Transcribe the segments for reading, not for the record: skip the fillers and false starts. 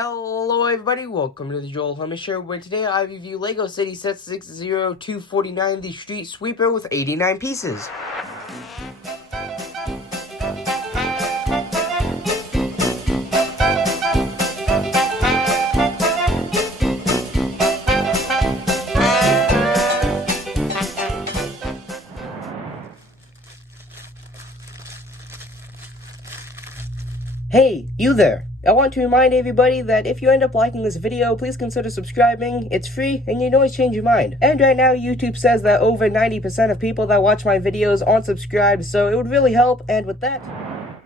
Hello everybody, welcome to the Joel Hummy Show, where today I review LEGO City Set 60249, the Street Sweeper with 89 pieces. Hey, you there! I want to remind everybody that if you end up liking this video, please consider subscribing. It's free, and you can always change your mind. And right now, YouTube says that over 90% of people that watch my videos aren't subscribed, so it would really help, and with that...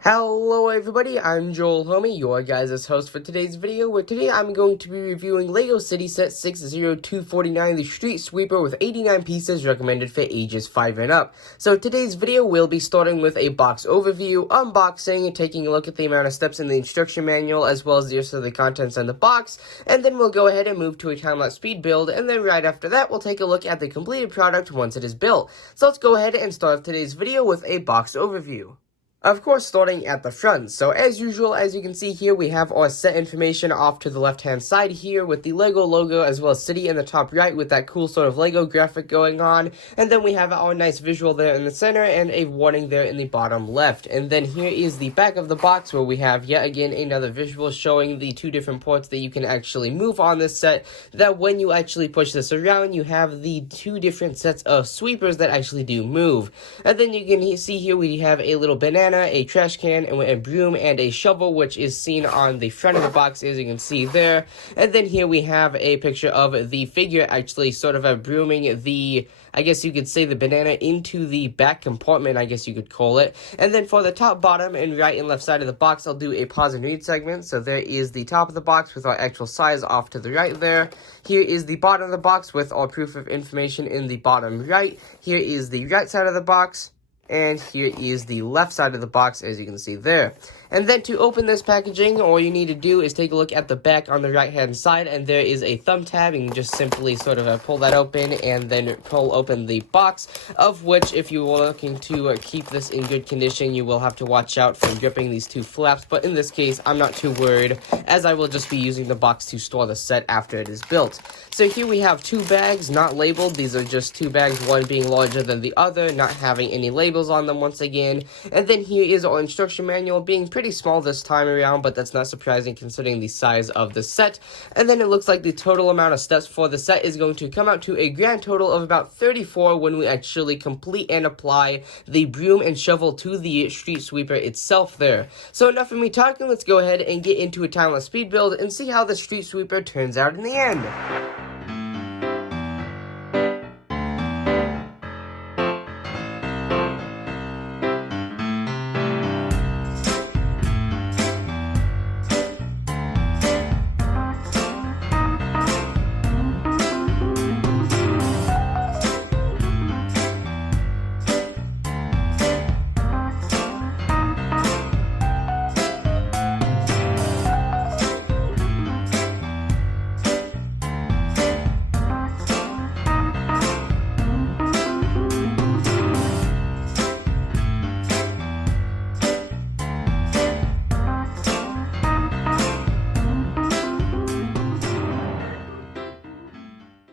Hello everybody, I'm Joel Homie, your guys' host for today's video, where today I'm going to be reviewing LEGO City Set 60249, the Street Sweeper with 89 pieces, recommended for ages 5 and up. So today's video will be starting with a box overview, unboxing, taking a look at the amount of steps in the instruction manual, as well as the rest of the contents in the box, and then we'll go ahead and move to a time-lapse speed build, and then right after that we'll take a look at the completed product once it is built. So let's go ahead and start today's video with a box overview. Of course, starting at the front. So as usual, as you can see here, we have our set information off to the left-hand side here with the LEGO logo as well as City in the top right with that cool sort of LEGO graphic going on. And then we have our nice visual there in the center and a warning there in the bottom left. And then here is the back of the box where we have yet again another visual showing the two different ports that you can actually move on this set. That when you actually push this around, you have the two different sets of sweepers that actually do move. And then you can see here we have a little banana, a trash can, and a broom, and a shovel, which is seen on the front of the box, as you can see there. And then here we have a picture of the figure actually sort of brooming the, I guess you could say, the banana into the back compartment, I guess you could call it. And then for the top, bottom, and right and left side of the box, I'll do a pause and read segment. So there is the top of the box with our actual size off to the right there. Here is the bottom of the box with our proof of information in the bottom right. Here is the right side of the box. And here is the left side of the box, as you can see there. And then to open this packaging, all you need to do is take a look at the back on the right-hand side, and there is a thumb tab. You can just simply sort of pull that open and then pull open the box, of which, if you are looking to keep this in good condition, you will have to watch out for gripping these two flaps. But in this case, I'm not too worried, as I will just be using the box to store the set after it is built. So here we have two bags, not labeled. These are just two bags, one being larger than the other, not having any labels on them once again. And then here is our instruction manual, being pretty small this time around, but that's not surprising considering the size of the set. And then it looks like the total amount of steps for the set is going to come out to a grand total of about 34 when we actually complete and apply the broom and shovel to the street sweeper itself there. So enough of me talking, let's go ahead and get into a time-lapse speed build and see how the street sweeper turns out in the end.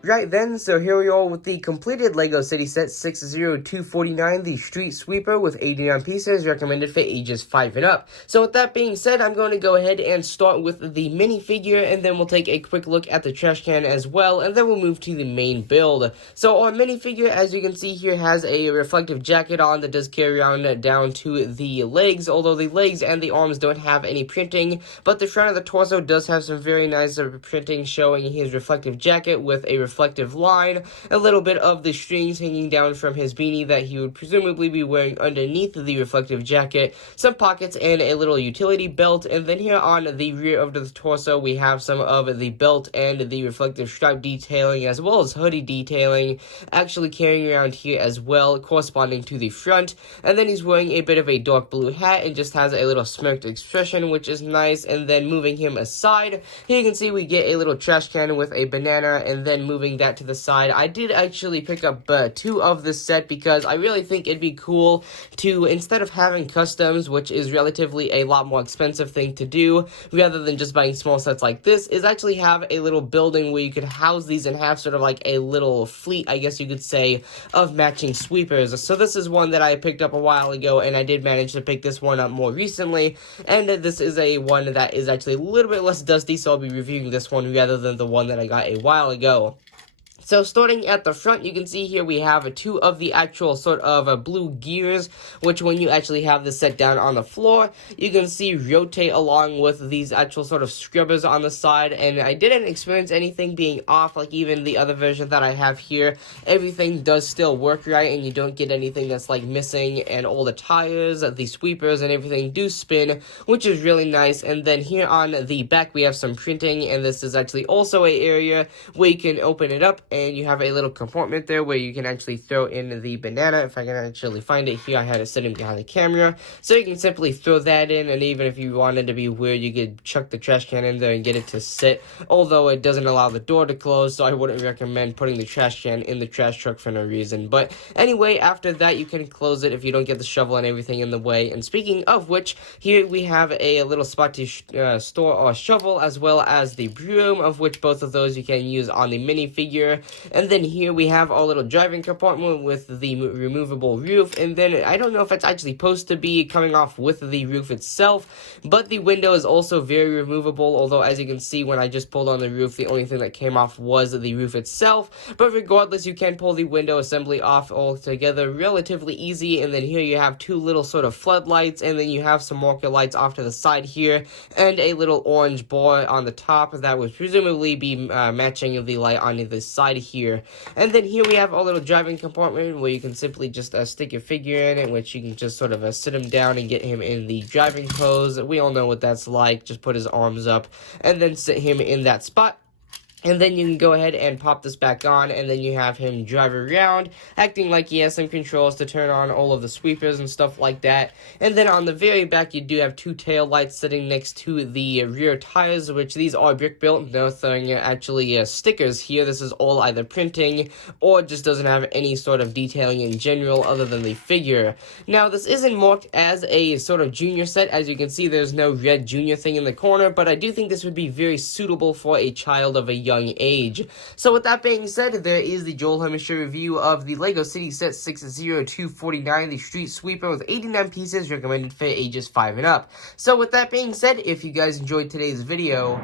Right then, so here we are with the completed LEGO City Set 60249, the Street Sweeper with 89 pieces, recommended for ages 5 and up. So with that being said, I'm going to go ahead and start with the minifigure, and then we'll take a quick look at the trash can as well, and then we'll move to the main build. So our minifigure, as you can see here, has a reflective jacket on that does carry on down to the legs, although the legs and the arms don't have any printing, but the front of the torso does have some very nice printing showing his reflective jacket with a reflective line, a little bit of the strings hanging down from his beanie that he would presumably be wearing underneath the reflective jacket, some pockets and a little utility belt, and then here on the rear of the torso we have some of the belt and the reflective stripe detailing as well as hoodie detailing actually carrying around here as well, corresponding to the front. And then he's wearing a bit of a dark blue hat and just has a little smirked expression, which is nice. And then moving him aside, here you can see we get a little trash can with a banana, and then moving moving that to the side, I did actually pick up 2 of this set because I really think it'd be cool to, instead of having customs, which is relatively a lot more expensive thing to do, rather than just buying small sets like this, is actually have a little building where you could house these and have sort of like a little fleet, I guess you could say, of matching sweepers. So this is one that I picked up a while ago, and I did manage to pick this one up more recently, and this is a one that is actually a little bit less dusty, so I'll be reviewing this one rather than the one that I got a while ago. So starting at the front, you can see here we have 2 of the actual sort of blue gears, which when you actually have this set down on the floor, you can see rotate along with these actual sort of scrubbers on the side, and I didn't experience anything being off like even the other version that I have here. Everything does still work right, and you don't get anything that's like missing, and all the tires, the sweepers, and everything do spin, which is really nice. And then here on the back, we have some printing, and this is actually also an area where you can open it up, and you have a little compartment there where you can actually throw in the banana. If I can actually find it here, I had it sitting behind the camera, so you can simply throw that in, and even if you wanted to be weird, you could chuck the trash can in there and get it to sit, although it doesn't allow the door to close, so I wouldn't recommend putting the trash can in the trash truck for no reason. But anyway, after that, you can close it if you don't get the shovel and everything in the way. And speaking of which, here we have a little spot to store a shovel as well as the broom, of which both of those you can use on the minifigure. And then here we have our little driving compartment with the removable roof, and then I don't know if it's actually supposed to be coming off with the roof itself, but the window is also very removable, although as you can see when I just pulled on the roof, the only thing that came off was the roof itself. But regardless, you can pull the window assembly off altogether relatively easy. And then here you have 2 little sort of floodlights, and then you have some marker lights off to the side here, and a little orange bar on the top that would presumably be matching the light on this side here. And then here we have a little driving compartment where you can simply just stick your figure in it, which you can just sort of sit him down and get him in the driving pose. We all know what that's like. Just put his arms up and then sit him in that spot. And then you can go ahead and pop this back on, and then you have him drive around, acting like he has some controls to turn on all of the sweepers and stuff like that. And then on the very back, you do have 2 tail lights sitting next to the rear tires, which these are brick built. Nothing actually stickers here. This is all either printing or just doesn't have any sort of detailing in general other than the figure. Now, this isn't marked as a sort of junior set. As you can see, there's no red junior thing in the corner, but I do think this would be very suitable for a child of a young age. So with that being said, there is the Joel Hermisher review of the LEGO City Set 60249, the Street Sweeper with 89 pieces, recommended for ages 5 and up. So with that being said, if you guys enjoyed today's video,